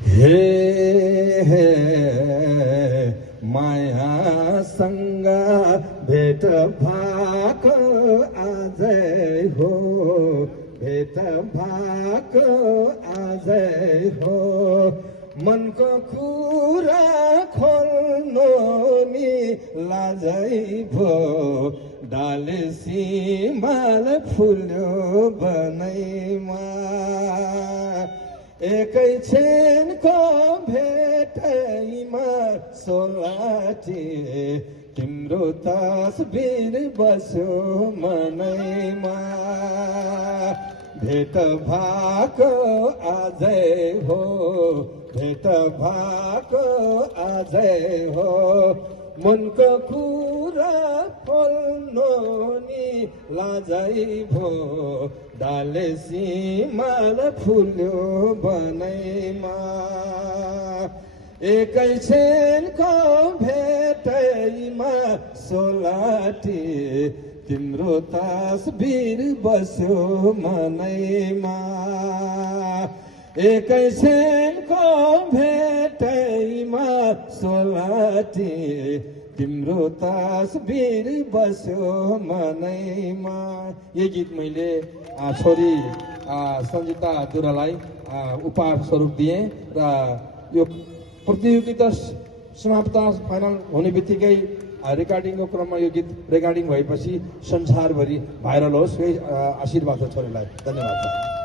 हे हे मायासँग भेट भएको आजै हो, भेट भएको आजै हो। मनको कुरा खोल्नु नि लाजै भो, डाले सिमाल फुल्यो बनैमा। एकै क्षणको भेटैमा सोलाटी, तिम्रो तस्बिर बस्यो मनैमा। भेट भएको आजै हो, भेट भएको आजै हो। मनको कुरा खोल्नु नि लाजै भो, डाले सिमाल फुल्यो बनैमा। एकै क्षणको भेटैमा सोलाटी, तिम्रो तस्बिर बस्यो मनैमा। एकै क्षणको भेटैमा सोलाटी, तिम्रो तस्बिर बस्यो मनैमा। यो गीत मैले छोरी सन्जिता दुरालाई उपहार स्वरूप दिएँ र यो प्रतियोगिता समाप्त फाइनल हुने बित्तिकै रेकर्डिङको क्रममा यो गीत रेकर्डिङ भएपछि संसारभरि भाइरल होस्, यही आशीर्वाद छ छोरीलाई। धन्यवाद।